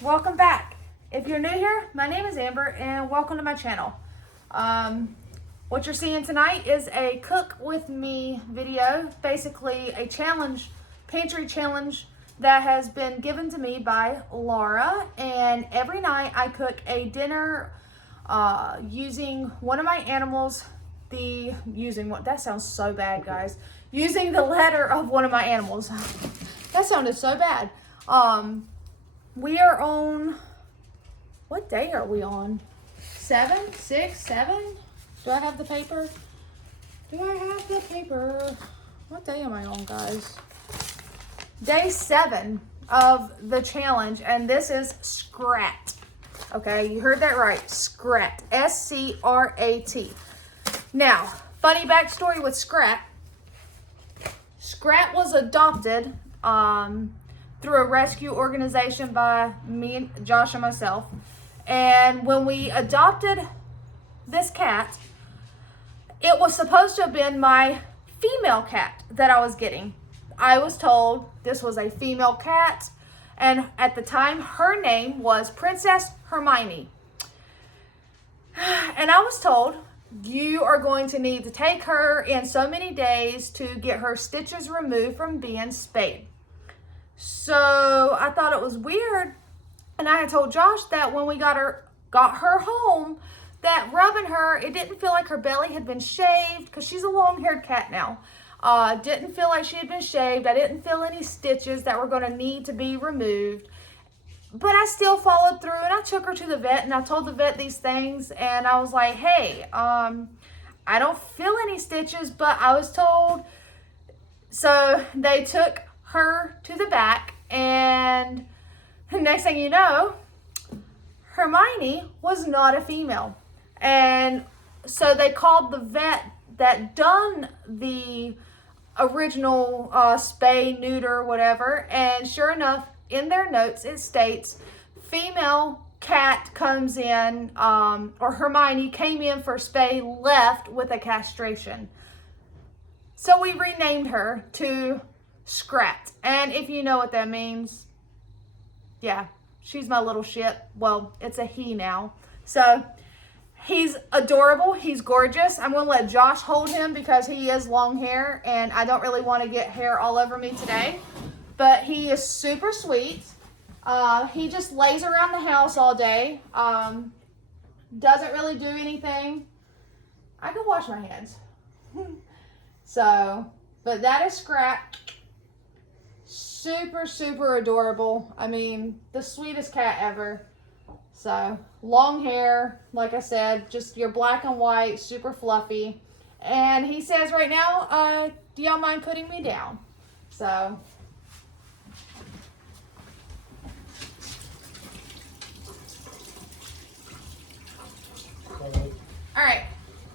welcome back. If you're new here, my name is Amber and welcome to my channel. What you're seeing tonight is a cook with me video, basically a challenge, pantry challenge that has been given to me by Laura, and every night I cook a dinner using one of my animals, that sounds so bad, guys, using the letter of one of my animals. That sounded so bad. We are on, what day are we on? 7, 6, 7? Do I have the paper? What day am I on, guys? Day 7 of the challenge, and this is Scrat. Okay, you heard that right, Scrat, S-C-R-A-T. Now, funny backstory with Scrat. Scrat was adopted through a rescue organization by me, and Josh, and myself. And when we adopted this cat, it was supposed to have been my female cat that I was getting. I was told this was a female cat, and at the time, her name was Princess Hermione. And I was told, you are going to need to take her in so many days to get her stitches removed from being spayed. So I thought it was weird, and I had told Josh that when we got her home, that rubbing her, it didn't feel like her belly had been shaved, because she's a long-haired cat now. Didn't feel like she had been shaved. I didn't feel any stitches that were going to need to be removed. But I still followed through, and I took her to the vet, and I told the vet these things, and I was like, hey, I don't feel any stitches, but I was told. So they took her to the back, and the next thing you know, Hermione was not a female. And so they called the vet that done the original spay, neuter, whatever, and sure enough, in their notes it states female cat comes in, or Hermione came in for spay, left with a castration. So we renamed her to Scrat, and if you know what that means, yeah, she's my little shit. Well, it's a he now. So he's adorable. He's gorgeous. I'm going to let Josh hold him because he is long hair, and I don't really want to get hair all over me today. But he is super sweet. He just lays around the house all day. Doesn't really do anything. I can wash my hands. So, but that is Scrat. Super, super adorable. I mean, the sweetest cat ever. So, long hair, like I said, just your black and white, super fluffy. And he says right now, do y'all mind putting me down? So, all right.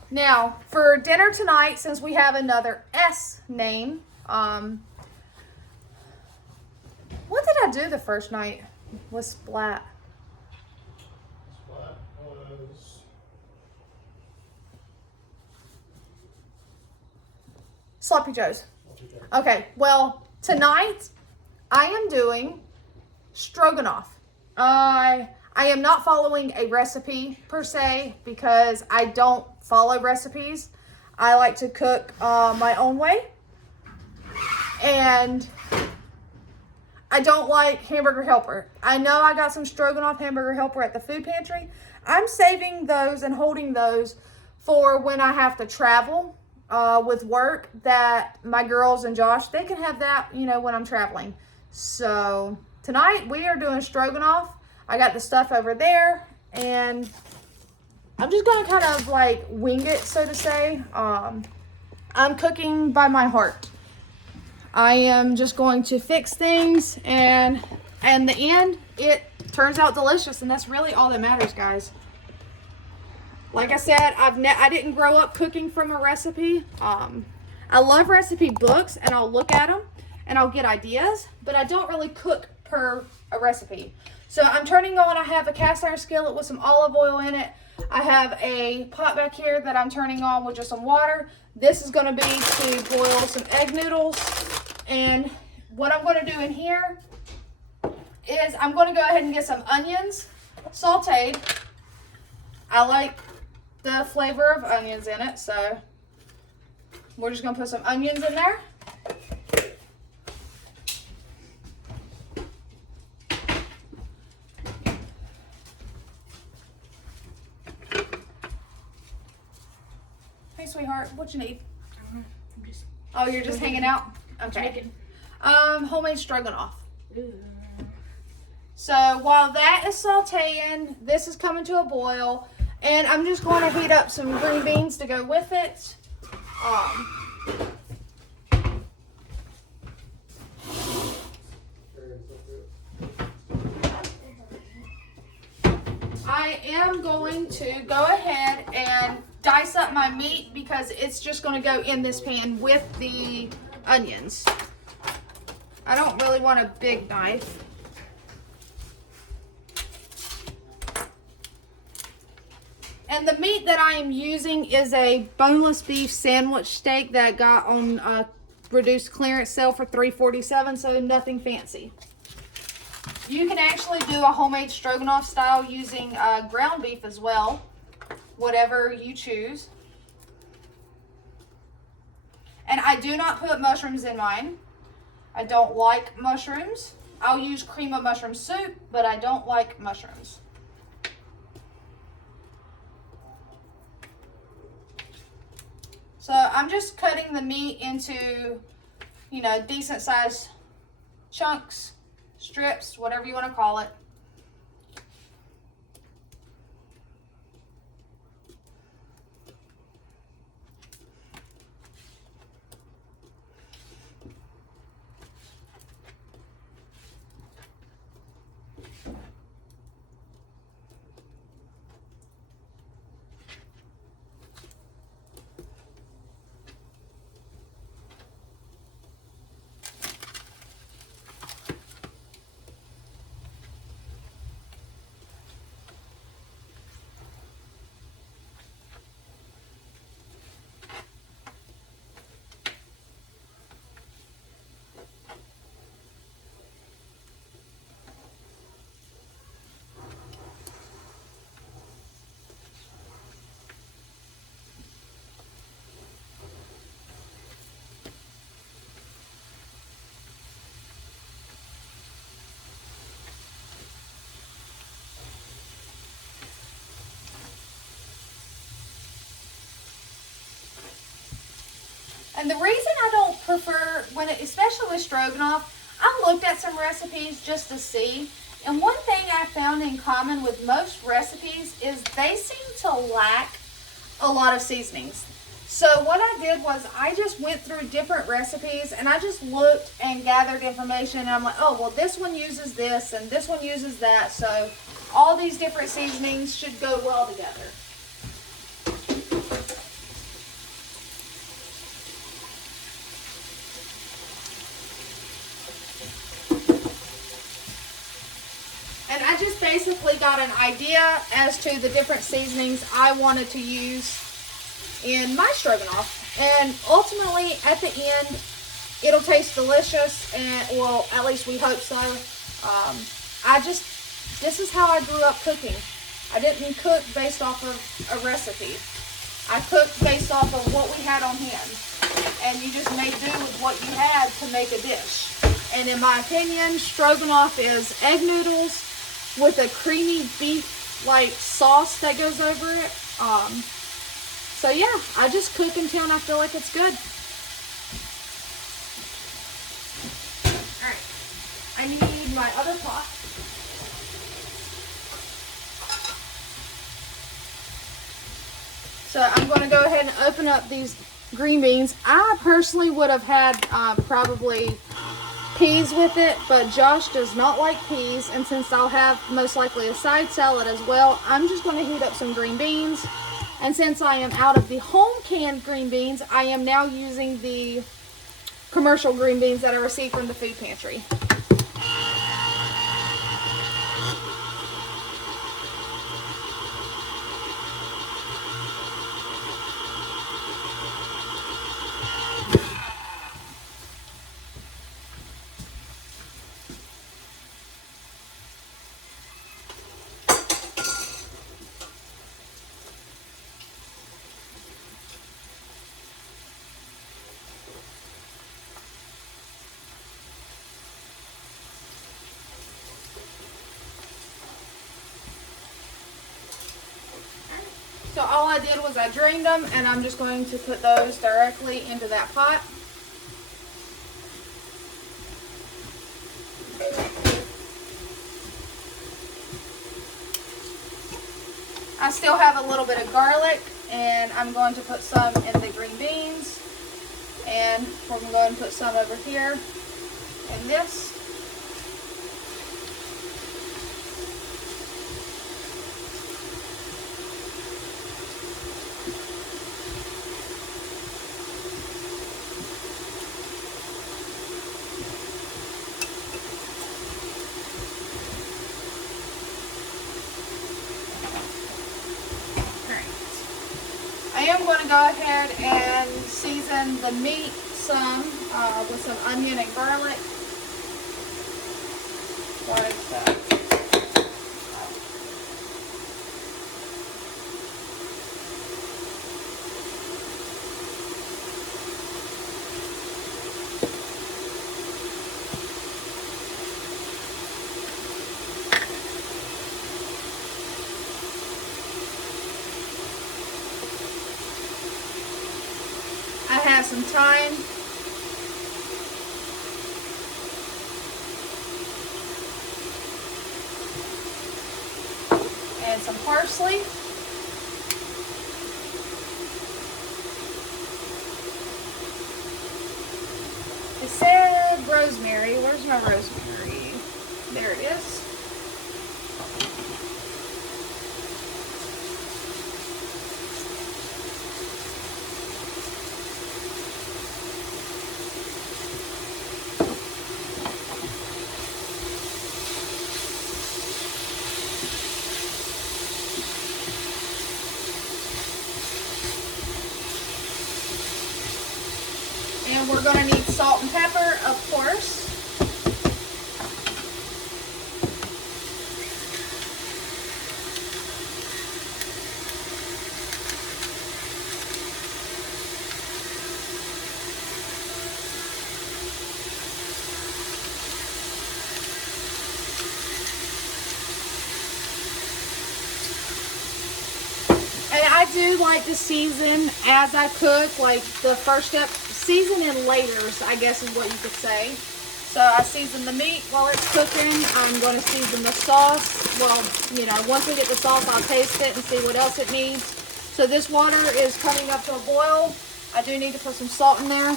Now, for dinner tonight, since we have another S name, what did I do the first night with Splat? Splat was Sloppy Joe's. Okay, well, tonight I am doing stroganoff. I am not following a recipe per se because I don't follow recipes. I like to cook my own way. And I don't like Hamburger Helper. I know I got some stroganoff Hamburger Helper at the food pantry. I'm saving those and holding those for when I have to travel with work, that my girls and Josh, they can have that, you know, when I'm traveling. So tonight we are doing stroganoff. I got the stuff over there, and I'm just going to kind of like wing it, so to say. I'm cooking by my heart. I am just going to fix things, and in the end, it turns out delicious, and that's really all that matters, guys. Like I said, I didn't grow up cooking from a recipe. I love recipe books, and I'll look at them, and I'll get ideas, but I don't really cook per a recipe. So I'm turning on, I have a cast iron skillet with some olive oil in it. I have a pot back here that I'm turning on with just some water. This is going to be to boil some egg noodles. And what I'm going to do in here is I'm going to go ahead and get some onions sauteed. I like the flavor of onions in it, so we're just going to put some onions in there. Hey, sweetheart, what you need? I don't know. Oh, you're just hanging out? Okay. Homemade stroganoff. Ooh. So while that is sauteing, this is coming to a boil, and I'm just going to heat up some green beans to go with it. I am going to go ahead and dice up my meat because it's just going to go in this pan with the onions. I don't really want a big knife. And the meat that I am using is a boneless beef sandwich steak that I got on reduced clearance sale for $3.47, so nothing fancy. You can actually do a homemade stroganoff style using ground beef as well, whatever you choose. And I do not put mushrooms in mine. I don't like mushrooms. I'll use cream of mushroom soup, but I don't like mushrooms. So I'm just cutting the meat into, you know, decent sized chunks, strips, whatever you want to call it. And the reason I don't prefer, especially with stroganoff, I looked at some recipes just to see. And one thing I found in common with most recipes is they seem to lack a lot of seasonings. So what I did was I just went through different recipes and I just looked and gathered information. And I'm like, oh, well, this one uses this and this one uses that. So all these different seasonings should go well together. And I just basically got an idea as to the different seasonings I wanted to use in my stroganoff. And ultimately, at the end, it'll taste delicious, and well, at least we hope so. This is how I grew up cooking. I didn't cook based off of a recipe. I cooked based off of what we had on hand. And you just made do with what you had to make a dish. And in my opinion, stroganoff is egg noodles with a creamy beef like sauce that goes over it. So yeah, I just cook until I feel like it's good. Alright, I need my other pot. So I'm going to go ahead and open up these green beans. I personally would have had probably peas with it, but Josh does not like peas, and since I'll have most likely a side salad as well, I'm just going to heat up some green beans. And since I am out of the home canned green beans, I am now using the commercial green beans that I received from the food pantry. I did was I drained them, and I'm just going to put those directly into that pot. I still have a little bit of garlic, and I'm going to put some in the green beans, and we're going to put some over here in this. I am going to go ahead and season the meat some with some onion and garlic. What is that? I have some thyme, and some parsley, it said rosemary. Where's my rosemary? There it is. And we're going to need salt and pepper, of course. And I do like to season as I cook, like the first step, season in layers, I guess is what you could say. So I season the meat while it's cooking. I'm going to season the sauce. Well, you know, once we get the sauce, I'll taste it and see what else it needs. So this water is coming up to a boil. I do need to put some salt in there.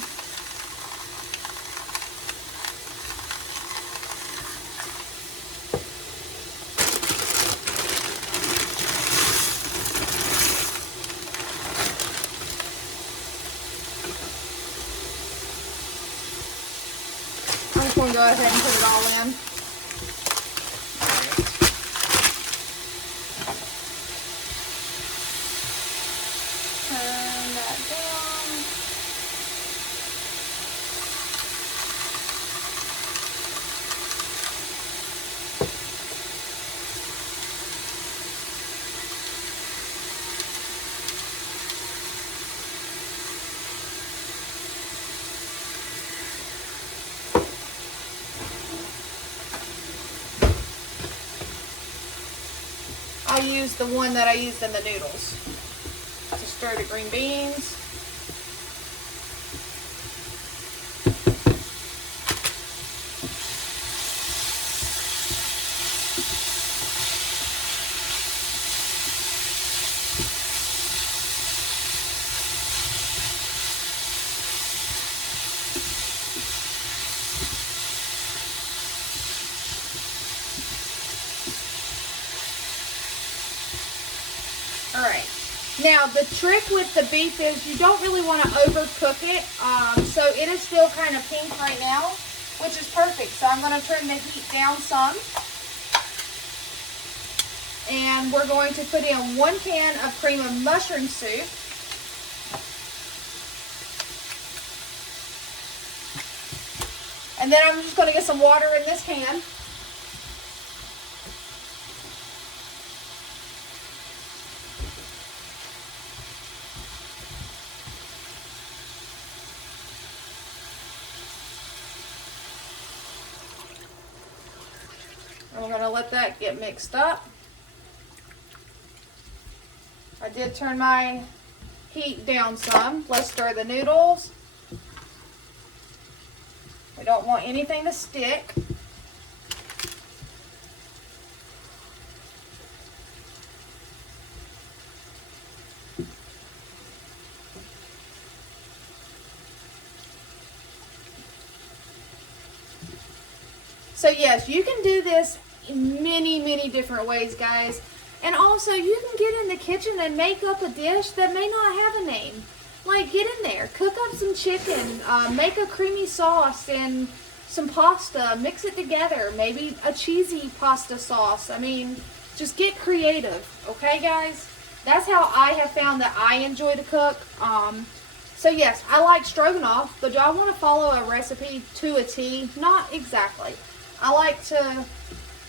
I'm just going to go ahead and put it all in. Turn that down. I use the one that I used in the noodles to stir the green beans. Alright, now the trick with the beef is you don't really want to overcook it, so it is still kind of pink right now, which is perfect. So I'm going to turn the heat down some, and we're going to put in 1 can of cream of mushroom soup. And then I'm just going to get some water in this can. We're going to let that get mixed up. I did turn my heat down some. Let's stir the noodles. We don't want anything to stick. So yes, you can do this in many different ways, guys. And also, you can get in the kitchen and make up a dish that may not have a name. Like, get in there, cook up some chicken, make a creamy sauce and some pasta, mix it together, maybe a cheesy pasta sauce. I mean, just get creative, okay, guys? That's how I have found that I enjoy to cook. So yes, I like stroganoff, but do I want to follow a recipe to a T? Not exactly. I like to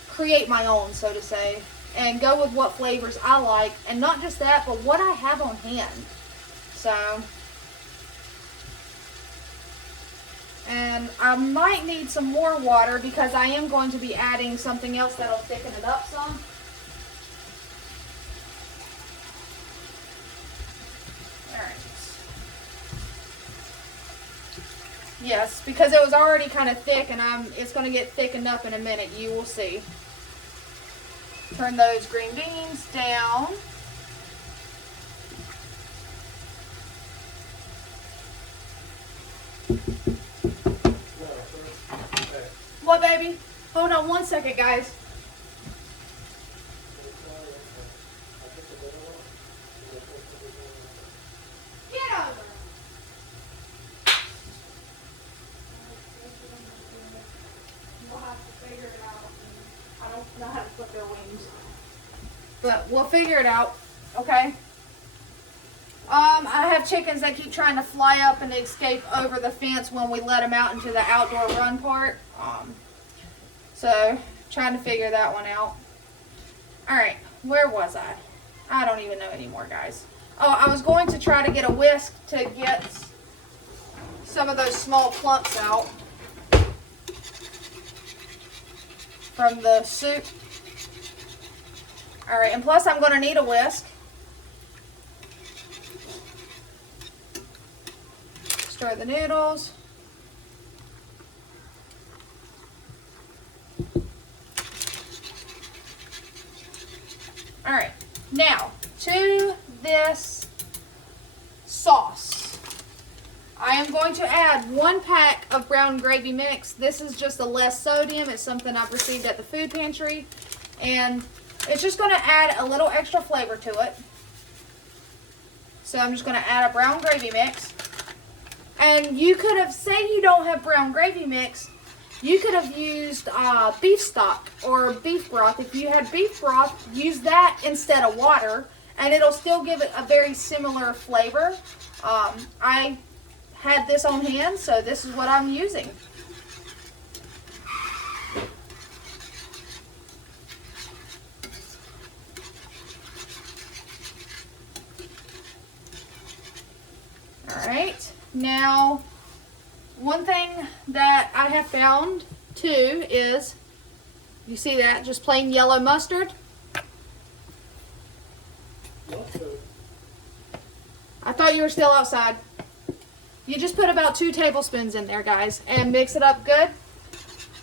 create my own, so to say, and go with what flavors I like, and not just that, but what I have on hand. So, and I might need some more water because I am going to be adding something else that'll thicken it up some. Alright. Yes, because it was already kind of thick, and it's going to get thickened up in a minute. You will see. Turn those green beans down. What, baby? Hold on one second, guys. Get over. We'll have to figure it out. I don't know how to put their wings. But we'll figure it out, okay? I have chickens that keep trying to fly up and escape over the fence when we let them out into the outdoor run part. So, trying to figure that one out. Alright, where was I? I don't even know anymore, guys. Oh, I was going to try to get a whisk to get some of those small clumps out from the soup. Alright, and plus I'm going to need a whisk. Stir the noodles. Alright, now to this sauce. I am going to add 1 pack of brown gravy mix. This is just a less sodium. It's something I've received at the food pantry. And it's just going to add a little extra flavor to it. So I'm just going to add a brown gravy mix. And you could have, say you don't have brown gravy mix, you could have used beef stock or beef broth. If you had beef broth, use that instead of water, and it'll still give it a very similar flavor. I had this on hand, so this is what I'm using. Alright, now one thing that I have found too is, you see that, just plain yellow mustard. I thought you were still outside. You just put about 2 tablespoons in there, guys, and mix it up good.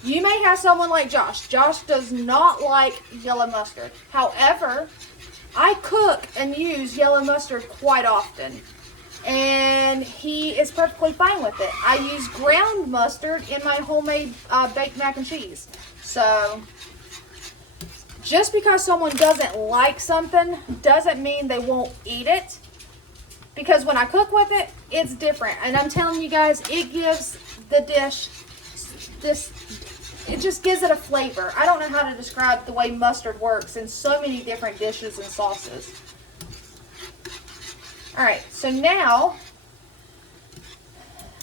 You may have someone like Josh. Josh does not like yellow mustard. However, I cook and use yellow mustard quite often, and he is perfectly fine with it. I use ground mustard in my homemade baked mac and cheese. So, just because someone doesn't like something doesn't mean they won't eat it. Because when I cook with it, it's different. And I'm telling you guys, it gives the dish this, it just gives it a flavor. I don't know how to describe the way mustard works in so many different dishes and sauces. Alright, so now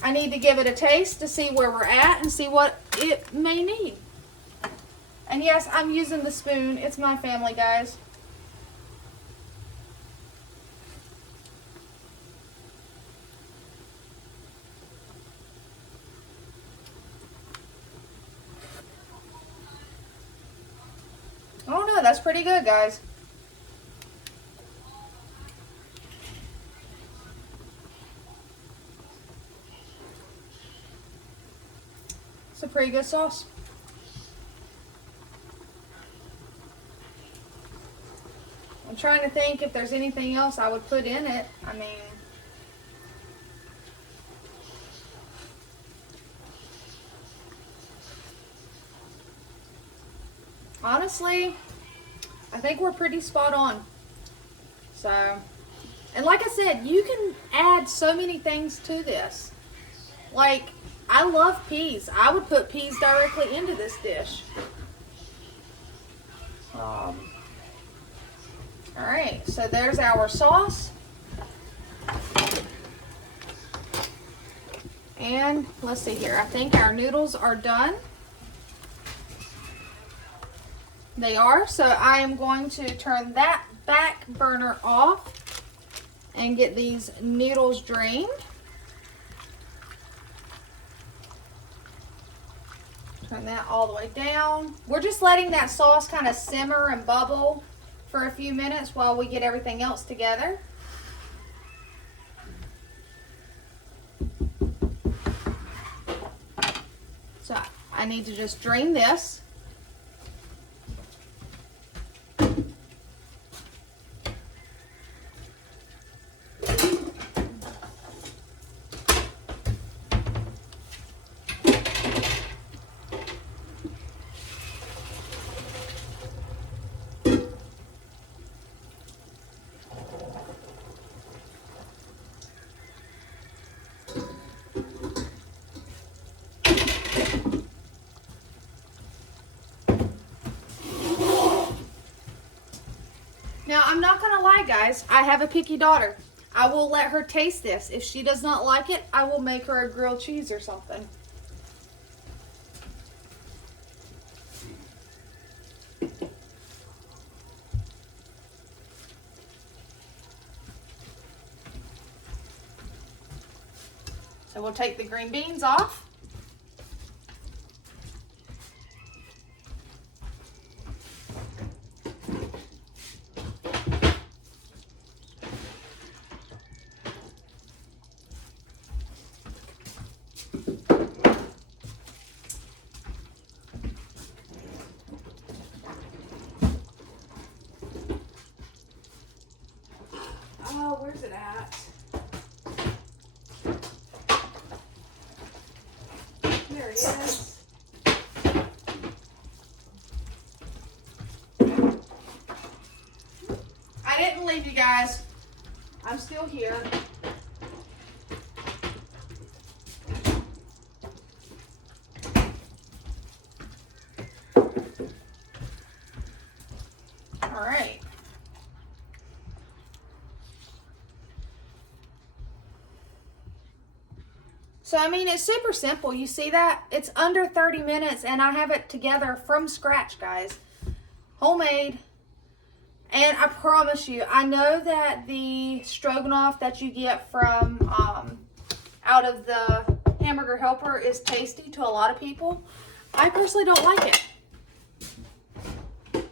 I need to give it a taste to see where we're at and see what it may need. And yes, I'm using the spoon. It's my family, guys. Oh no, that's pretty good, guys. pretty good sauce. I'm trying to think if there's anything else I would put in it. I mean, honestly, I think we're pretty spot on. So, and like I said, you can add so many things to this. Like, I love peas. I would put peas directly into this dish. Alright, so there's our sauce. And let's see here. I think our noodles are done. They are. So I am going to turn that back burner off and get these noodles drained. Turn that all the way down. We're just letting that sauce kind of simmer and bubble for a few minutes while we get everything else together. So I need to just drain this. Now, I'm not going to lie, guys. I have a picky daughter. I will let her taste this. If she does not like it, I will make her a grilled cheese or something. So we'll take the green beans off. Oh, where's it at? There it is. I didn't leave you guys. I'm still here. All right. So, I mean, it's super simple. You see that? It's under 30 minutes, and I have it together from scratch, guys. Homemade. And I promise you, I know that the stroganoff that you get from out of the Hamburger Helper is tasty to a lot of people. I personally don't like it.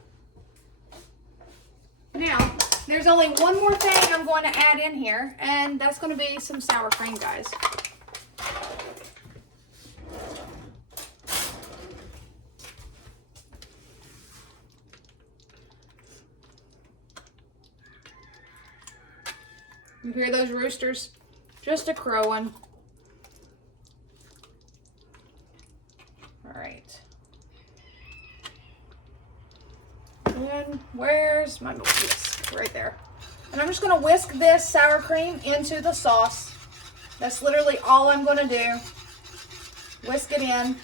Now, there's only one more thing I'm going to add in here, and that's going to be some sour cream, guys. You hear those roosters? Just a crowing. All right. And where's my milk whisk? Right there. And I'm just going to whisk this sour cream into the sauce. That's literally all I'm going to do. Whisk it in.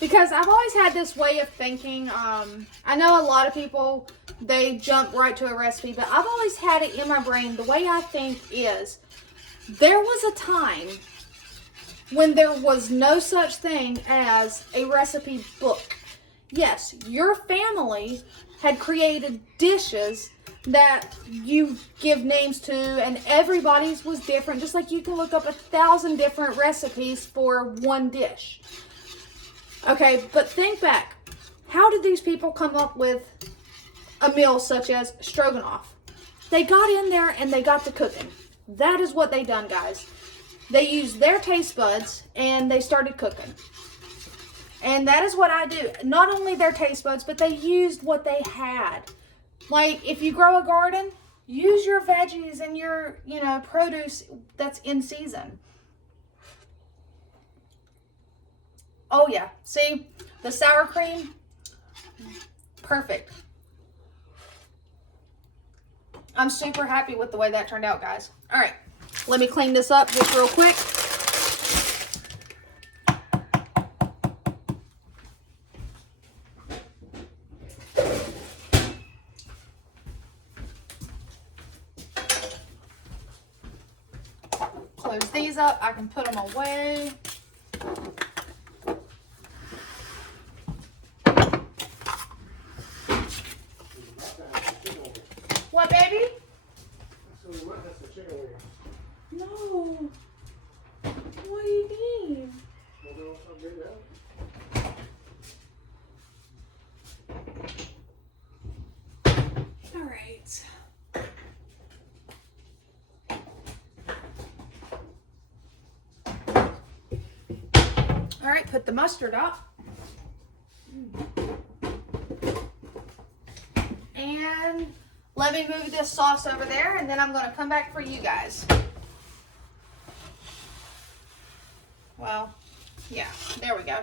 Because I've always had this way of thinking, I know a lot of people, they jump right to a recipe, but I've always had it in my brain, the way I think is, there was a time when there was no such thing as a recipe book. Yes, your family had created dishes that you give names to, and everybody's was different. Just like you can look up 1,000 different recipes for one dish. Okay, but think back. How did these people come up with a meal such as stroganoff? They got in there and they got to cooking. That is what they done, guys. They used their taste buds and they started cooking. And that is what I do. Not only their taste buds, but they used what they had. Like, if you grow a garden, use your veggies and your, produce that's in season. Oh, yeah. See, the sour cream, perfect. I'm super happy with the way that turned out, guys. All right, let me clean this up just real quick. Close these up. I can put them away. What, baby? No. What do you mean? All right. All right, put the mustard up. And let me move this sauce over there, and then I'm going to come back for you guys. Well, yeah, there we go.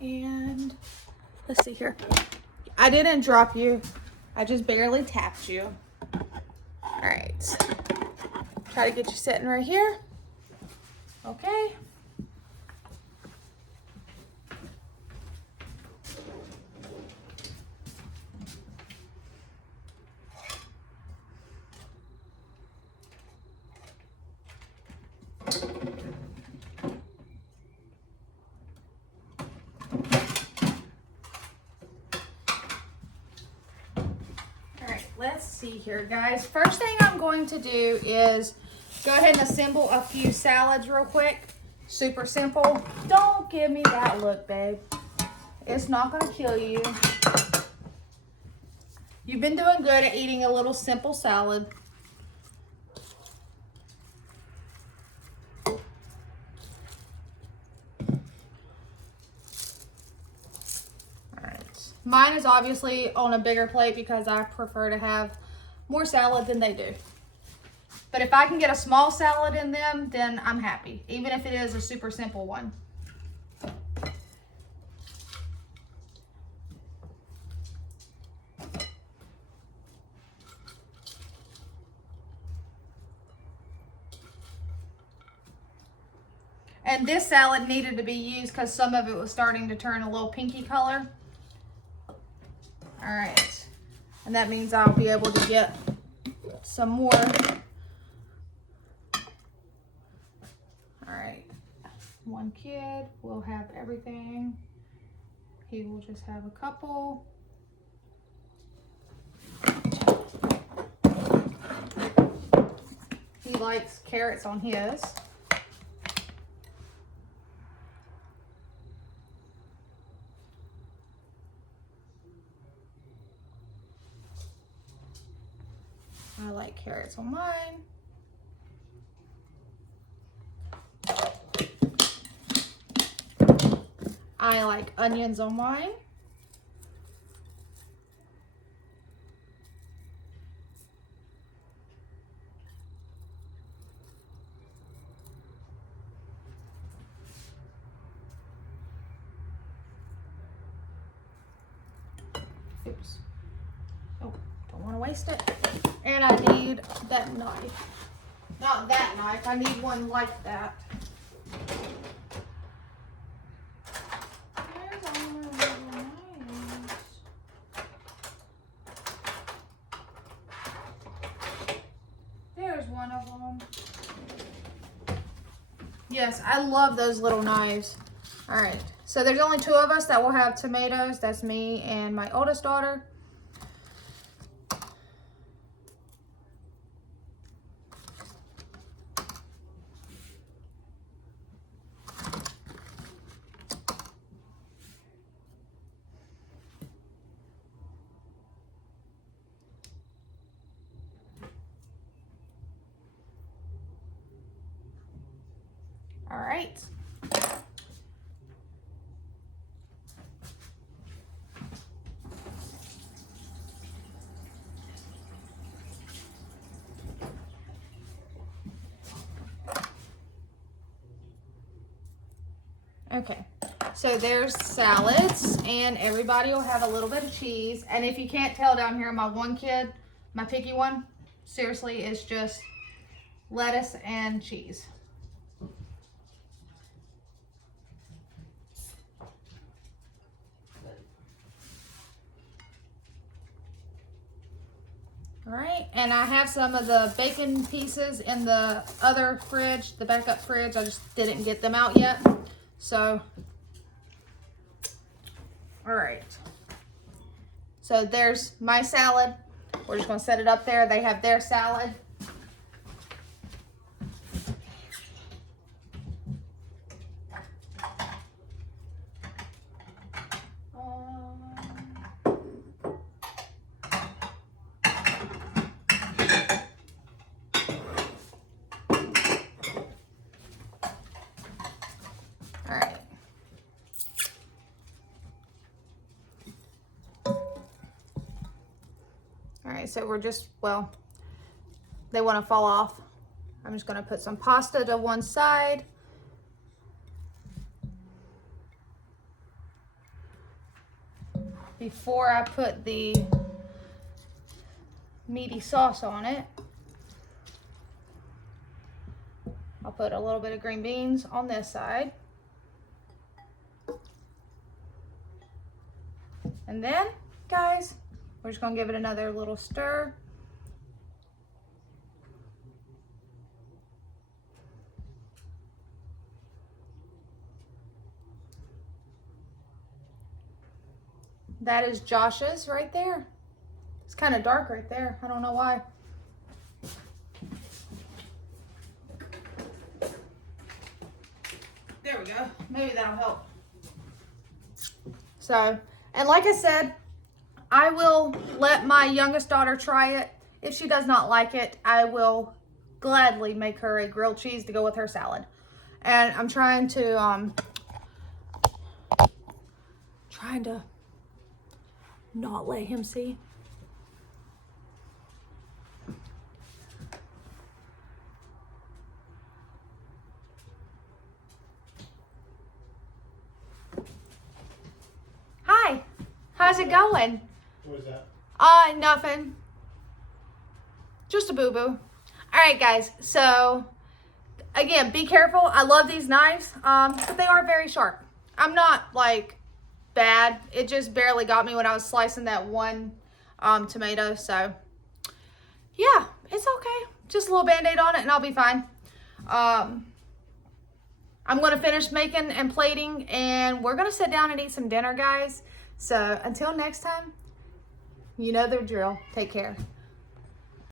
And let's see here. I didn't drop you. I just barely tapped you. All right. Try to get you sitting right here. Okay. Let's see here, guys. First thing I'm going to do is go ahead and assemble a few salads real quick. Super simple. Don't give me that look, babe. It's not going to kill you. You've been doing good at eating a little simple salad. All right. Mine is obviously on a bigger plate because I prefer to have more salad than they do. But if I can get a small salad in them, then I'm happy, even if it is a super simple one. And this salad needed to be used because some of it was starting to turn a little pinky color. All right. And that means I'll be able to get some more. All right. One kid will have everything. He will just have a couple. He likes carrots on his. I like carrots on mine. I like onions on mine. Oops. Oh, don't want to waste it. And I need that knife. Not that knife, I need one like that. Where's all my little knives? There's one of them. Yes, I love those little knives. All right, so there's only 2 of us that will have tomatoes. That's me and my oldest daughter. All right. Okay, so there's salads, and everybody will have a little bit of cheese. And if you can't tell down here, my one kid, my picky one, seriously, is just lettuce and cheese. All right, and I have some of the bacon pieces in the other fridge, the backup fridge. I just didn't get them out yet. So, all right. So there's my salad. We're just gonna set it up there. They have their salad. So we're just, well, they want to fall off. I'm just going to put some pasta to one side. Before I put the meaty sauce on it, I'll put a little bit of green beans on this side. And then, guys, we're just gonna give it another little stir. That is Josh's right there. It's kind of dark right there. I don't know why. There we go. Maybe that'll help. So, and like I said, I will let my youngest daughter try it. If she does not like it, I will gladly make her a grilled cheese to go with her salad. And I'm trying to not let him see. Hi, how's it going? What was that? Nothing. Just a boo-boo. All right, guys. So, again, be careful. I love these knives, but they are very sharp. I'm not, like, bad. It just barely got me when I was slicing that one tomato. So, yeah, it's okay. Just a little Band-Aid on it, and I'll be fine. I'm going to finish making and plating, and we're going to sit down and eat some dinner, guys. So, until next time, you know the drill. Take care.